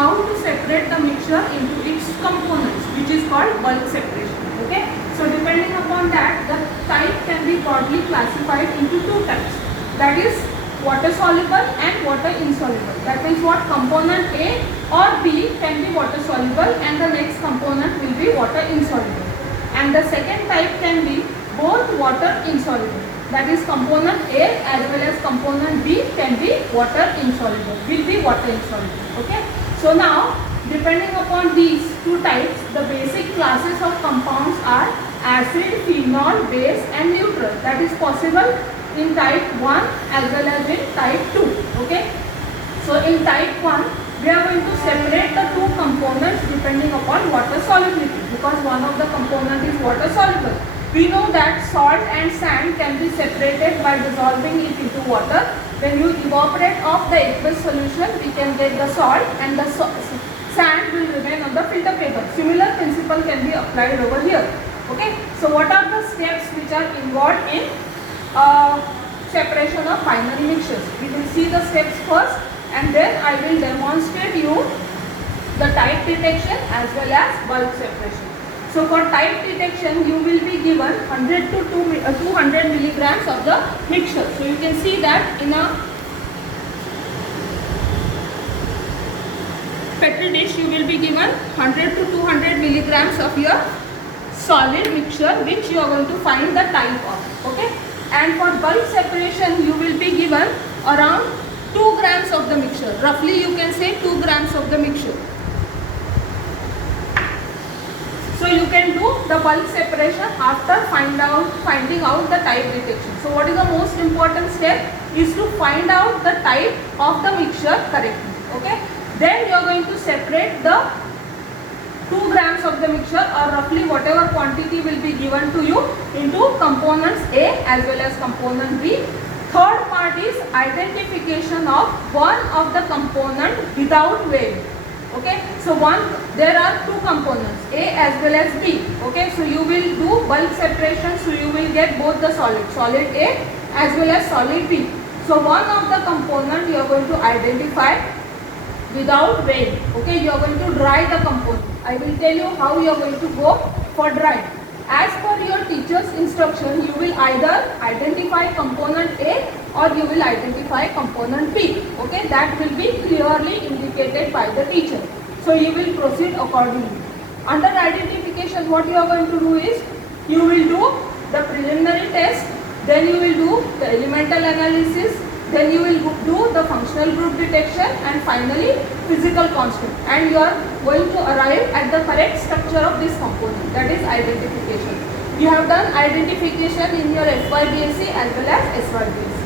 how to separate the mixture into its components, which is called bulk separation. Okay, so depending upon that, the type can be broadly classified into two types, that is water soluble and water insoluble. That means what, component A or B can be water soluble and the next component will be water insoluble, and the second type can be both water insoluble, that is component A as well as component B can be water insoluble, will be water insoluble. Okay, so now depending upon these two types, the basic classes of compounds are acid, phenol, base and neutral. That is possible in type 1 as well as in type 2. Okay, so in type 1 we are going to separate the two components depending upon water solubility, because one of the component is water soluble. We know that salt and sand can be separated by dissolving it into water. When you evaporate off the aqueous solution, we can get the salt and the sand will remain on the filter paper. Similar principle can be applied over here. Okay, so what are the steps which are involved in separation of binary mixtures? We will see the steps first and then I will demonstrate you the type detection as well as bulk separation. So for type detection, you will be given 100 to 200 milligrams of the mixture. So you can see that in a petri dish, you will be given 100 to 200 milligrams of your solid mixture, which you are going to find the type of. Okay, and for bulk separation, you will be given around 2 grams of the mixture. Roughly, you can say 2 grams of the mixture. So you can do the bulk separation after finding out the type detection. So what is the most important step is to find out the type of the mixture correctly. Okay, then you are going to separate the 2 grams of the mixture or roughly whatever quantity will be given to you into components A as well as component B. Third part is identification of one of the component without weighing. Okay, so there are 2 components, A as well as B. Okay, so you will do bulk separation, so you will get both the solid A as well as solid B. So one of the component you are going to identify without weighing. Okay, you are going to dry the component. I will tell you how you are going to go for drying. As per your teacher's instruction, you will either identify component A or you will identify component B. Okay, that will be clearly indicated by the teacher. So you will proceed accordingly. Under identification, what you are going to do is, you will do the preliminary test, then you will do the elemental analysis, then you will do the functional group detection and finally physical constant, and you are going to arrive at the correct structure of this component, that is identification. You have done identification in your FYBSc as well as SYBSc.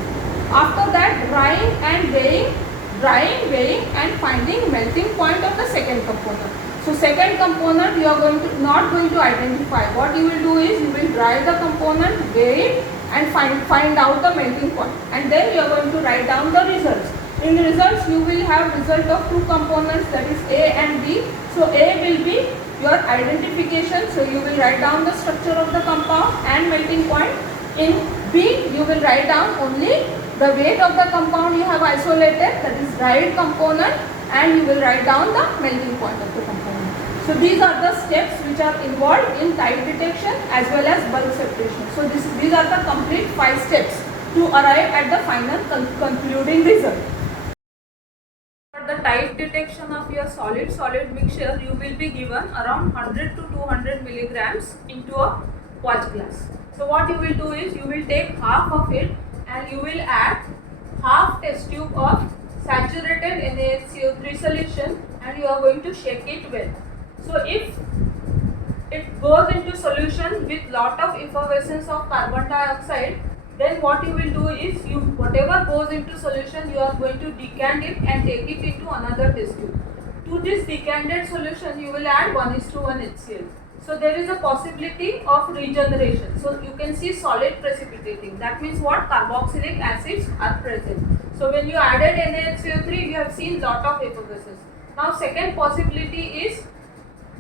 After that, drying and weighing and finding melting point of the second component. So second component you are not going to identify. What you will do is, you will dry the component, weigh it and find out the melting point, and then you are going to write down the results. In the results, you will have result of 2 components, that is A and B. So A will be your identification, so you will write down the structure of the compound and melting point. In B, you will write down only the weight of the compound you have isolated, that is dried component, and you will write down the melting point of the component. So these are the steps which are involved in type detection as well as bulk separation. So these are the complete 5 steps to arrive at the final concluding result. For the type detection of your solid mixture, you will be given around 100 to 200 milligrams into a watch glass. So what you will do is, you will take half of it and you will add half test tube of saturated NaCO3 solution and you are going to shake it well. So if it goes into solution with lot of effervescence of carbon dioxide, then what you will do is, whatever goes into solution, you are going to decant it and take it into another test tube. To this decanted solution, you will add 1:1 HCl. So there is a possibility of regeneration. So you can see solid precipitating. That means what? Carboxylic acids are present. So when you added NaCO3, you have seen lot of effervescence. Now second possibility is,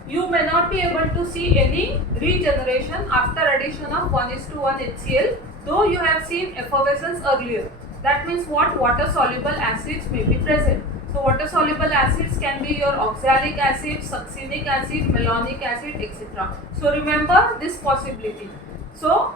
you may not be able to see any regeneration after addition of 1:1 HCl, though you have seen effervescence earlier. That means what? Water soluble acids may be present. So water soluble acids can be your oxalic acid, succinic acid, malonic acid, etc. So remember this possibility. So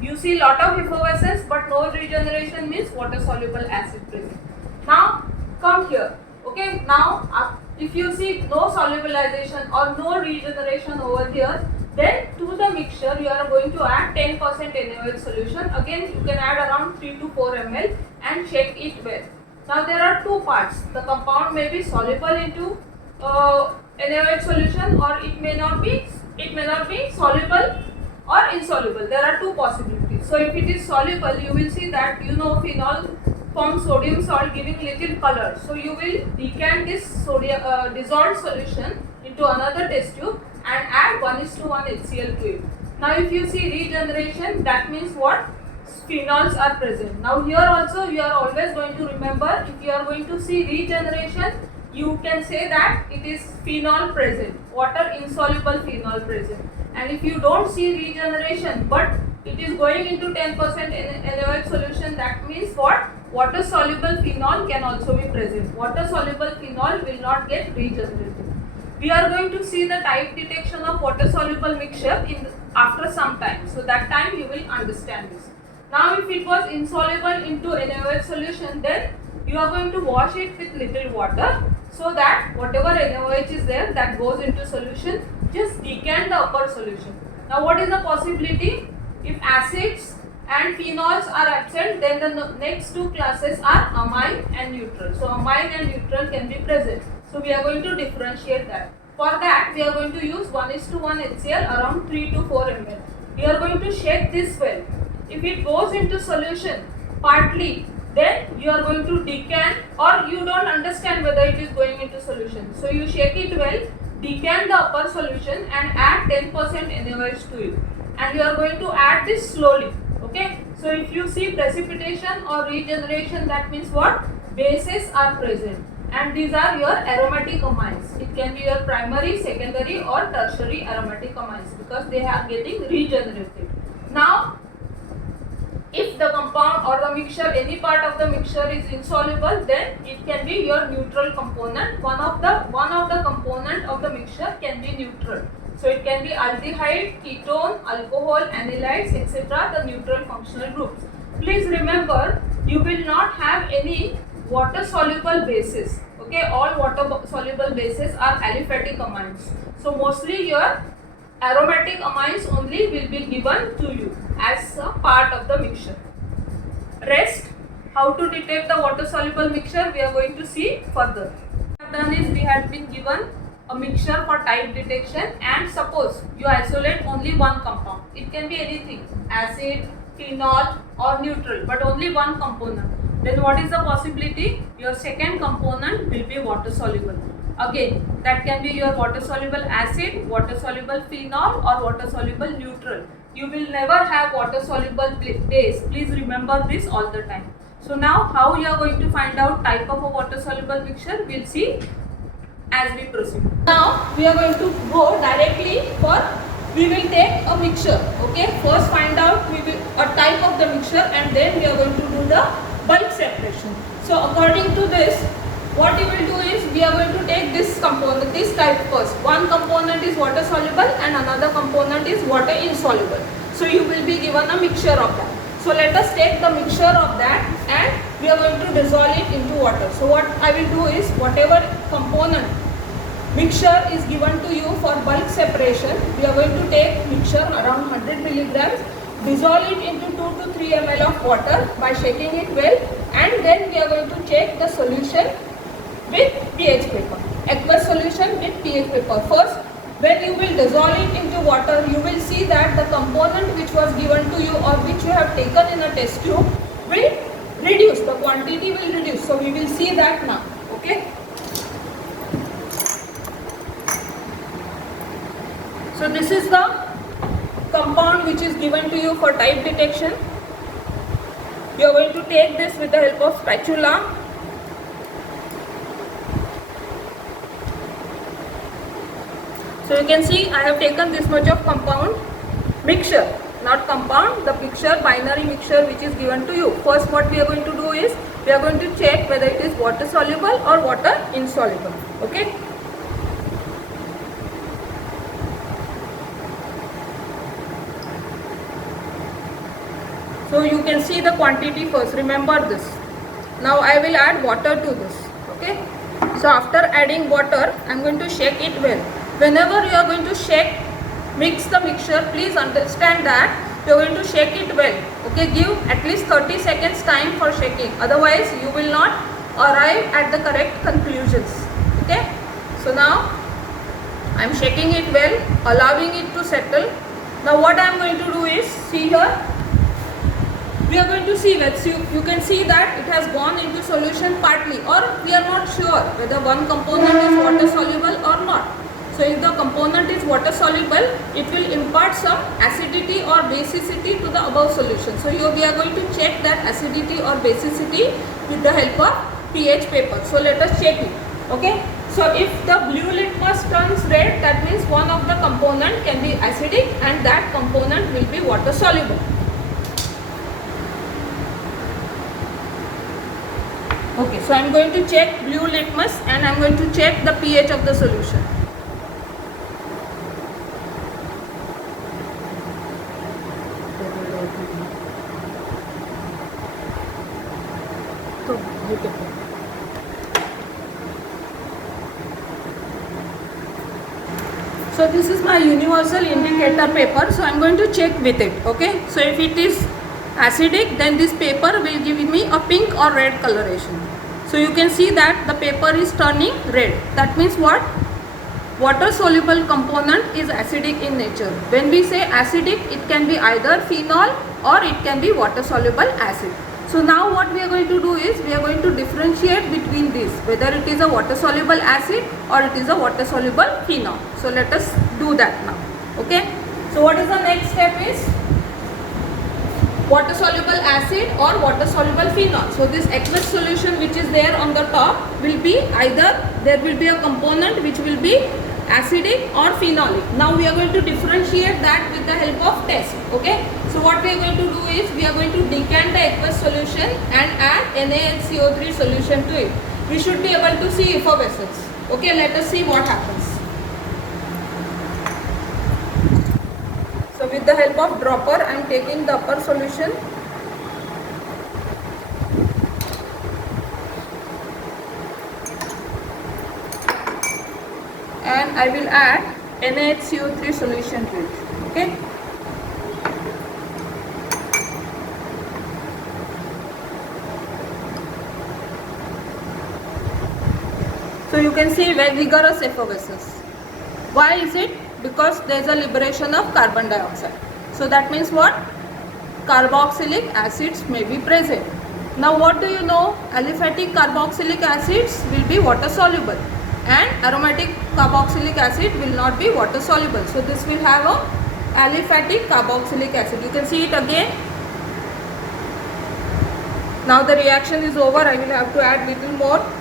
you see lot of effervescence but no regeneration means water soluble acid present. Now come here. Okay, now if you see no solubilization or no regeneration over here, then to the mixture you are going to add 10% NaOH solution. Again you can add around 3 to 4 ml and shake it well. Now there are two parts. The compound may be soluble into NaOH solution, or it may not be soluble or insoluble. There are two possibilities. So if it is soluble, you will see that phenol forms sodium salt giving little color. So you will decant this sodium dissolved solution into another test tube and add 1:1 HCl to it. Now if you see regeneration, that means what? Phenols are present. Now here also you are always going to remember, if you are going to see regeneration, you can say that it is phenol present, water insoluble phenol present. And if you don't see regeneration but it is going into 10% NaOH solution, that means what? Water soluble phenol can also be present. Water soluble phenol will not get regenerated. We are going to see the type detection of water soluble mixture after some time. So that time you will understand this. Now if it was insoluble into NaOH solution, then you are going to wash it with little water so that whatever NaOH is there that goes into solution, just decant the upper solution. Now what is the possibility? If acids and phenols are absent, then the next two classes are amine and neutral. So amine and neutral can be present. So we are going to differentiate that. For that we are going to use 1:1 HCl around 3 to 4 ml. We are going to shake this well. If it goes into solution partly, then you are going to decant, or you don't understand whether it is going into solution. So you shake it well, decant the upper solution and add 10% NaOH to it. And you are going to add this slowly. Okay. So if you see precipitation or regeneration, that means what? Bases are present. And these are your aromatic amines. It can be your primary, secondary or tertiary aromatic amines because they are getting regenerated. Now if the compound or the mixture, any part of the mixture is insoluble, then it can be your neutral component. One of the component of the mixture can be neutral. So it can be aldehyde, ketone, alcohol, anylides, etc. the neutral functional groups. Please remember, you will not have any water soluble bases. Okay, all water soluble bases are aliphatic amines. So mostly your aromatic amines only will be given to you as a part of the mixture. Rest, how to detect the water soluble mixture, we are going to see further. What we have done is, we had been given a mixture for type detection, and suppose you isolate only one compound. It can be anything, acid, phenol or neutral, but only one component. Then what is the possibility? Your second component will be water soluble. Again, that can be your water soluble acid, water soluble phenol or water soluble neutral. You will never have water soluble base. Please remember this all the time. So now how you are going to find out type of a water soluble mixture, we will see as we proceed. Now we are going to go directly for, we will take a mixture. Okay, first find out a type of the mixture and then we are going to do the bulk separation. So according to this, what you will do is, we are going to take this component, this type first. One component is water soluble and another component is water insoluble. So you will be given a mixture of that. So let us take the mixture of that and we are going to dissolve it into water. So what I will do is, whatever component mixture is given to you for bulk separation, we are going to take mixture around 100 milligrams, dissolve it into 2 to 3 ml of water by shaking it well, and then we are going to check the solution with pH paper, aqueous solution with pH paper. First, when you will dissolve it into water, you will see that the component which was given to you or which you have taken in a test tube will reduce, the quantity will reduce. So we will see that now. Okay. So this is the compound which is given to you for type detection. You are going to take this with the help of spatula. So you can see I have taken this much of compound mixture. not compound, the mixture, binary mixture which is given to you. First what we are going to do is, we are going to check whether it is water soluble or water insoluble. Okay. So you can see the quantity first, remember this. Now I will add water to this. Okay. So after adding water, I am going to shake it well. Whenever you are going to mix the mixture, please understand that you are going to shake it well. Okay, give at least 30 seconds time for shaking. Otherwise, you will not arrive at the correct conclusions. Okay. So now I am shaking it well, allowing it to settle. Now what I am going to do is, see here, we are going to see that you can see that it has gone into solution partly, or we are not sure whether one component is water soluble or not. So if the component is water soluble, it will impart some acidity or basicity to the above solution. So here we are going to check that acidity or basicity with the help of pH paper. So let us check it. Okay. So if the blue litmus turns red, that means one of the component can be acidic and that component will be water soluble. Okay, so I am going to check blue litmus and I am going to check the pH of the solution. So this is my universal indicator paper, so I am going to check with it. Okay, so if it is acidic, then this paper will give me a pink or red coloration. So you can see that the paper is turning red. That means what? Water soluble component is acidic in nature. When we say acidic, it can be either phenol or it can be water soluble acid. So now what we are going to do is, we are going to differentiate between these, whether it is a water soluble acid or it is a water soluble phenol. So let us do that now. Okay. So what is the next step is, water soluble acid or water soluble phenol. So this aqueous solution which is there on the top will be either, there will be a component which will be acidic or phenolic. Now we are going to differentiate that with the help of test. Okay. So what we are going to do is, we are going to decant the aqueous solution and add NaHCO3 solution to it. We should be able to see effervescence. Okay, let us see what happens. So with the help of dropper, I am taking the upper solution. And I will add NaHCO3 solution to it. Okay. So you can see very vigorous effervescence. Why is it? Because there is a liberation of carbon dioxide. So that means what? Carboxylic acids may be present. Now what do you know? Aliphatic carboxylic acids will be water soluble and aromatic carboxylic acid will not be water soluble. So this will have a aliphatic carboxylic acid. You can see it again. Now the reaction is over. I will have to add little more.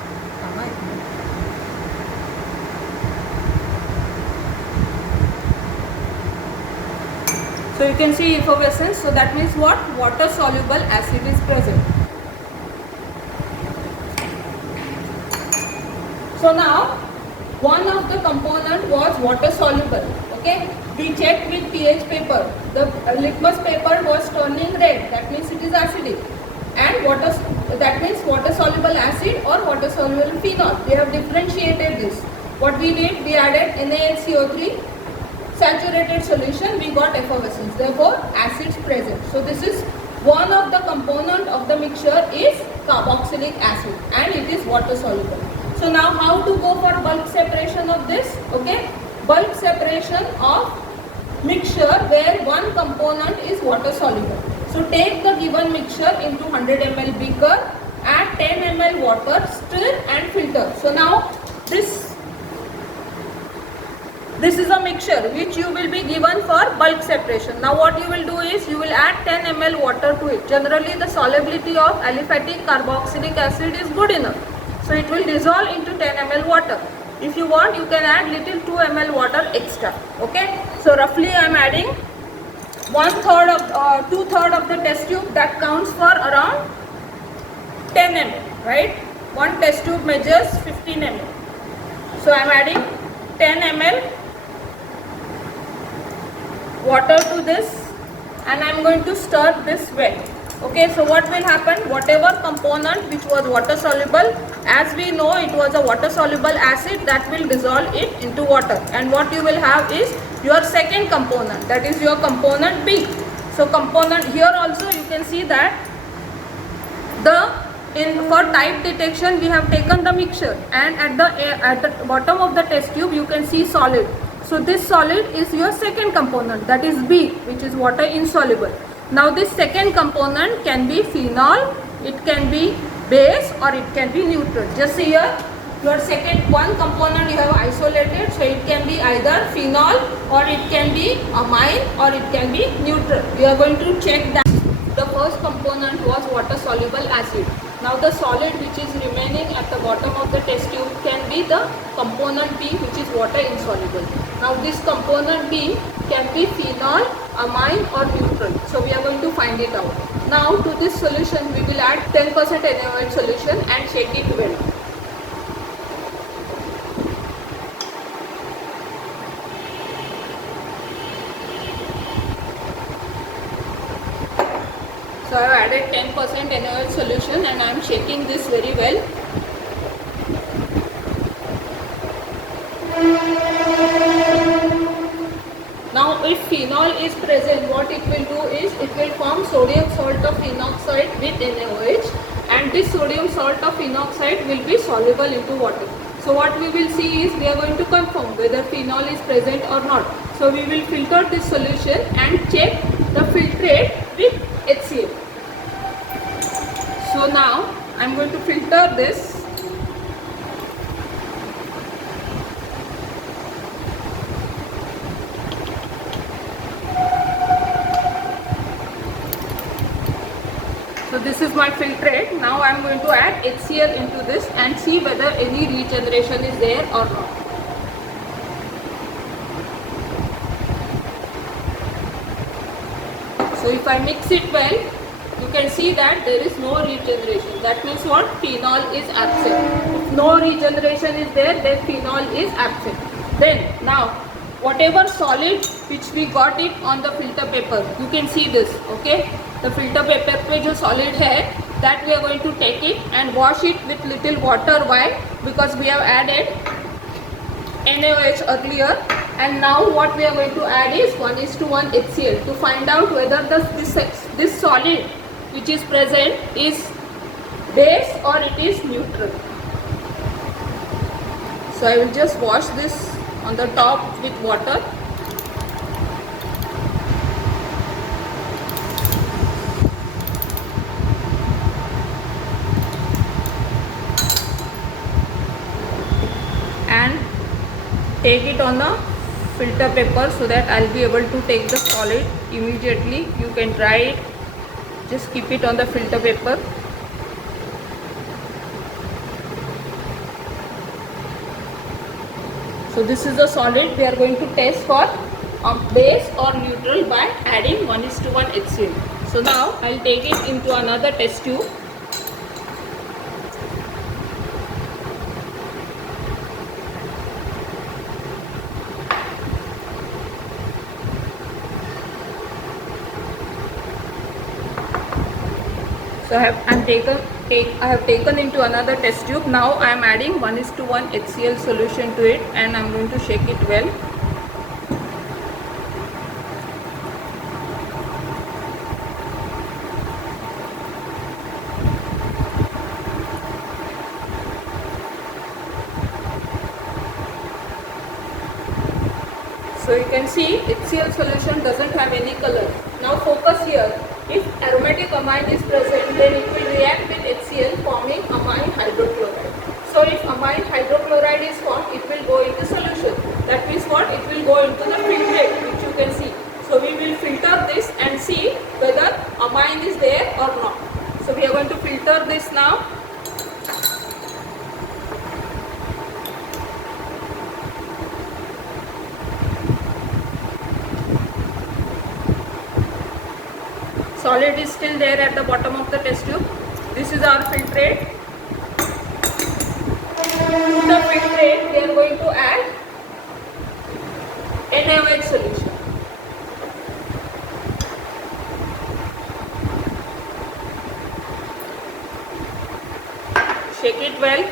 So you can see effervescence. So that means what? Water soluble acid is present. So now one of the component was water soluble. Okay, we checked with pH paper. The litmus paper was turning red. That means it is acidic. And that means water soluble acid or water soluble phenol. We have differentiated this. What we did? We added NaHCO3 saturated solution. We got effervescence. Therefore, acids present. So this is one of the component of the mixture is carboxylic acid and it is water soluble. So now how to go for bulk separation of this? Okay, bulk separation of mixture where one component is water soluble. So take the given mixture into 100 ml beaker, add 10 ml water, stir and filter. So now this is a mixture which you will be given for bulk separation. Now what you will do is, you will add 10 ml water to it. Generally the solubility of aliphatic carboxylic acid is good enough. So it will dissolve into 10 ml water. If you want, you can add little 2 ml water extra. Okay. So roughly I am adding 1/3 of 2/3 of the test tube, that counts for around 10 ml, right? One test tube measures 15 ml. So I am adding 10 ml water to this, and I am going to stir this well. Okay, so what will happen? Whatever component which was water soluble, as we know it was a water soluble acid, that will dissolve it into water, and what you will have is your second component, that is your component B. So component here also you can see that for type detection we have taken the mixture, and at the bottom of the test tube you can see solid. So this solid is your second component, that is B, which is water insoluble. Now this second component can be phenol, it can be base, or it can be neutral. Just here your second one component you have isolated, so it can be either phenol, or it can be amine, or it can be neutral. We are going to check that. The first component was water soluble acid. Now the solid which is remaining at the bottom of the test tube can be the component B, which is water insoluble. Now this component B can be phenol, amine, or neutral. So we are going to find it out. Now to this solution we will add 10% NaOH solution and shake it well. So I have added 10% NaOH solution and I am shaking this very well. Now if phenol is present, what it will do is it will form sodium salt of phenoxide with NaOH, and this sodium salt of phenoxide will be soluble into water. So what we will see is we are going to confirm whether phenol is present or not. So we will filter this solution and check the filtrate with HCl. So now I am going to filter this. So this is my filtrate. Now I am going to add HCl into this and see whether any regeneration is there or not. So if I mix it well, you can see that there is no regeneration. That means what? Phenol is absent. If no regeneration is there, then phenol is absent. Then now whatever solid which we got it on the filter paper, you can see this, okay? The filter paper पे जो solid है, that we are going to take it and wash it with little water. Why? Because we have added NaOH earlier, and now what we are going to add is 1:1 HCl to find out whether this solid which is present is base or it is neutral. So I will just wash this on the top with water. And take it on a filter paper so that I'll be able to take the solid immediately. You can try it. Just keep it on the filter paper. So this is the solid we are going to test for base or neutral by adding 1:1 HCl. So now I'll take it into another test tube. So I have taken into another test tube. Now I am adding 1:1 HCl solution to it, and I am going to shake it well. So you can see HCl solution doesn't have any color. Now focus here. If aromatic amine is present, then it will react with HCl, forming amine hydrochloride. So if amine hydrochloride is formed, it will go into solution. That means what? It will go into the filtrate, which you can see. So we will filter this and see whether amine is there or not. So we are going to filter this now. solid is still there at the bottom of the test tube. This is our filtrate. To the filtrate we are going to add NaOH solution. Shake it well.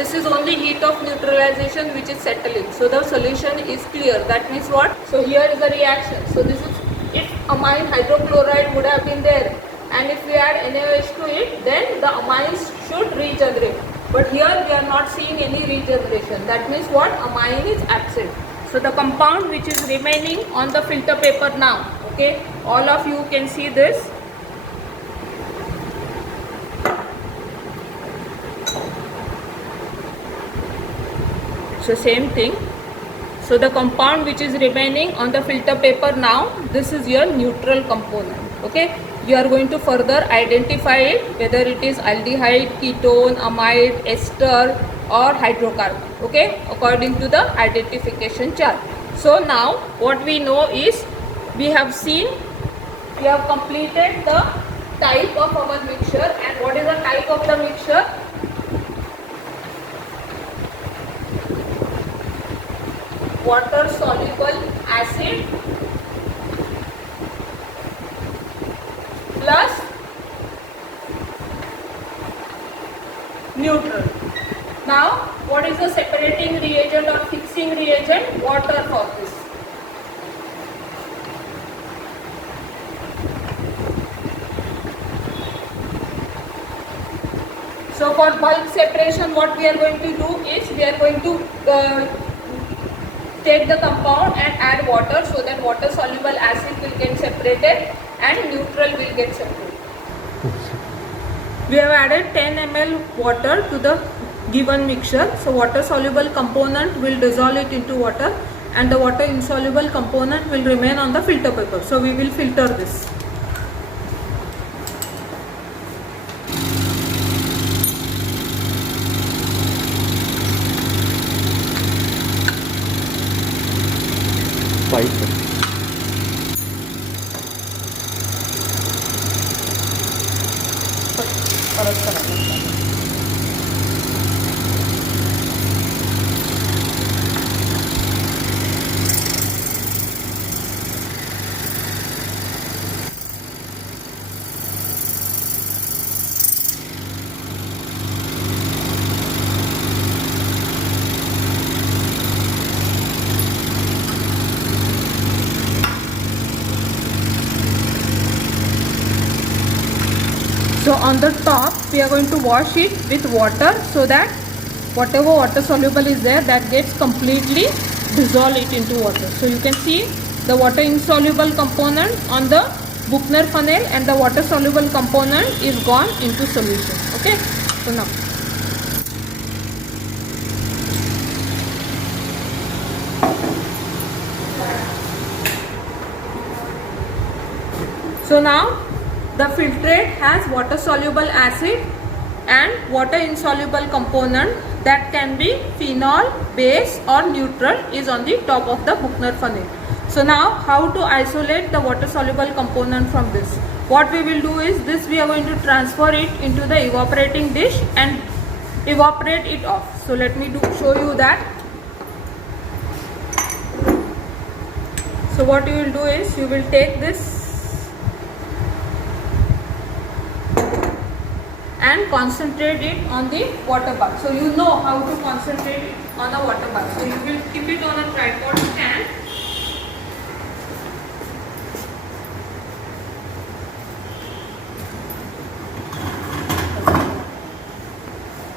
This is only heat of neutralization which is settling. So the solution is clear. That means what? So here is the reaction. So this is, if amine hydrochloride would have been there and if we add NaOH to it, then the amines should regenerate. But here we are not seeing any regeneration. That means what? Amine is absent. So the compound which is remaining on the filter paper now, okay, all of you can see this. So same thing. So the compound which is remaining on the filter paper now, this is your neutral component. Okay, you are going to further identify it, whether it is aldehyde, ketone, amide, ester or hydrocarbon. Okay, according to the identification chart. So now what we know is, we have completed the type of our mixture. And what is the type of the mixture? Water soluble acid plus neutral. Now what is the separating reagent or fixing reagent? Water for this. So for bulk separation what we are going to do is, we are going to take the compound and add water, so that water soluble acid will get separated and neutral will get separated. We have added 10 ml water to the given mixture. So water soluble component will dissolve it into water and the water insoluble component will remain on the filter paper. So we will filter this. So on the top we are going to wash it with water, so that whatever water soluble is there, that gets completely dissolved it into water. So you can see the water insoluble component on the Buchner funnel and the water soluble component is gone into solution. Okay, so now the filtrate has water soluble acid and water insoluble component, that can be phenol, base or neutral, is on the top of the Buchner funnel. So now how to isolate the water soluble component from this? What we will do is, this we are going to transfer it into the evaporating dish and evaporate it off. So let me show you that. So what you will do is, you will take this and concentrate it on the water bath. So you know how to concentrate it on a water bath. So you will keep it on a tripod stand.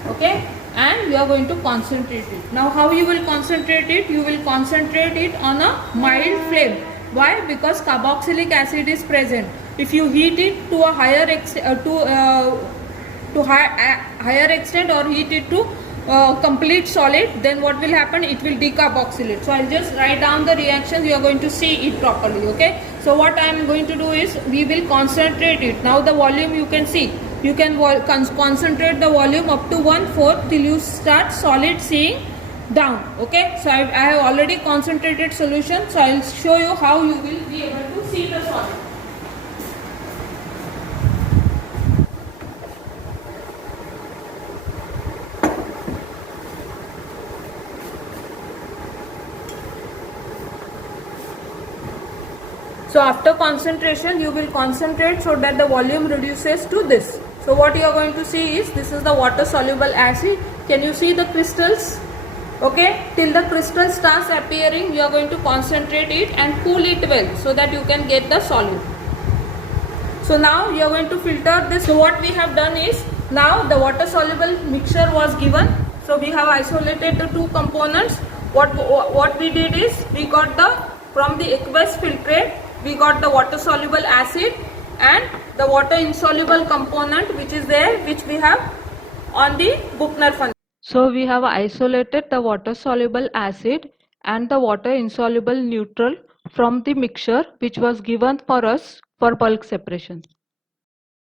Okay, and you are going to concentrate it. Now how you will concentrate it? You will concentrate it on a mild flame. Why? Because carboxylic acid is present. If you heat it to a higher higher extent or heat it to complete solid, then what will happen? It will decarboxylate. So I'll just write down the reactions, you are going to see it properly. Okay, so what I am going to do is, we will concentrate it. Now the volume you can see, you can concentrate the volume up to 1/4 till you start solid seeing down. Okay, so I have already concentrated solution, so I'll show you how you will be able to see the solid. So after concentration, you will concentrate so that the volume reduces to this. So what you are going to see is, this is the water soluble acid. Can you see the crystals? Okay, till the crystal starts appearing, you are going to concentrate it and cool it well so that you can get the solute. So now you are going to filter this. So what we have done is, now the water soluble mixture was given. So we have isolated the two components. What we did is, we got from the aqueous filtrate, we got the water soluble acid and the water insoluble component which is there, which we have on the Buchner funnel. So we have isolated the water soluble acid and the water insoluble neutral from the mixture which was given for us for bulk separation.